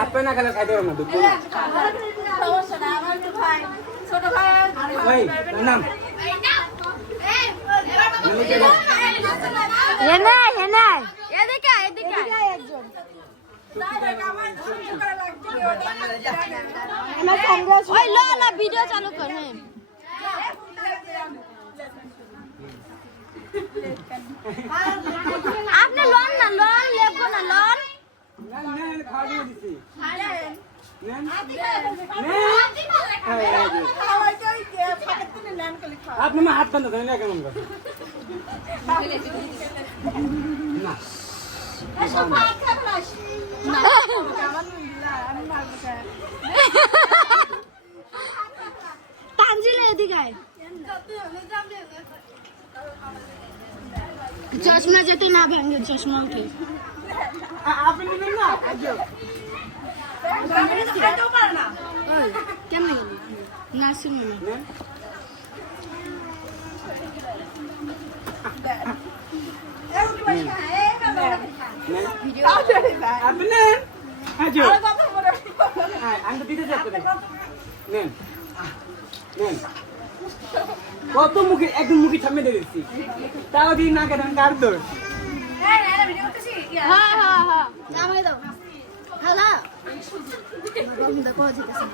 আপনি না খেলে খাইতে পারবেন না দুধ সমস্যা না আমার তো ভাই ছোট ভাই ভাই নাম এদিকে একজন ওই লো লো ভিডিও চালু কর হ্যাঁ আপনি লোন না লোন লেখো না লোন খাওয়া দিয়ে দিছি আপনি মা হাত বান্ধা না কেমন করে না তানজিল এদিকে চশমা যেতে না ভাঙে চশমা উঠে আপনি নেবেন না কেমন না শুনো না আপনি আমি দিতে চাচ্ছি নেন নেন কত মুখে একদম মুখে সামনে দিয়ে দিচ্ছি তাও দিন না কেন কার দোষ হ্যাঁ জামাই দাও হ্যালো দেখো যেতেছে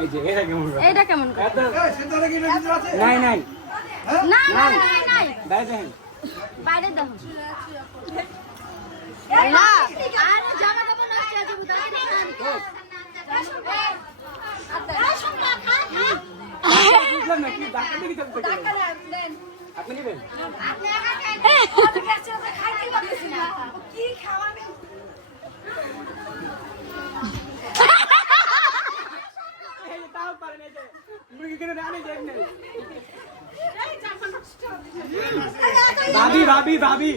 এই যে এটা কেমন নাই নাই বাইরে দেখেন বাইরে দাও না আরে জামা কাপড় নষ্ট হয়ে যাবে বুঝলাম না কি ডাক্তার দিকে চলতে আপনি নেবেন কি খাওয়াবে তাও পারেন এই যে মুরগি কিনে আনে যাই না ভাবি ভাবি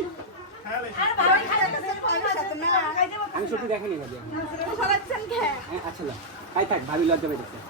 আমি সত্যি দেখেনি ভাবি আচ্ছা তাই থাক ভাবি লজ্জা পেয়েছে থাক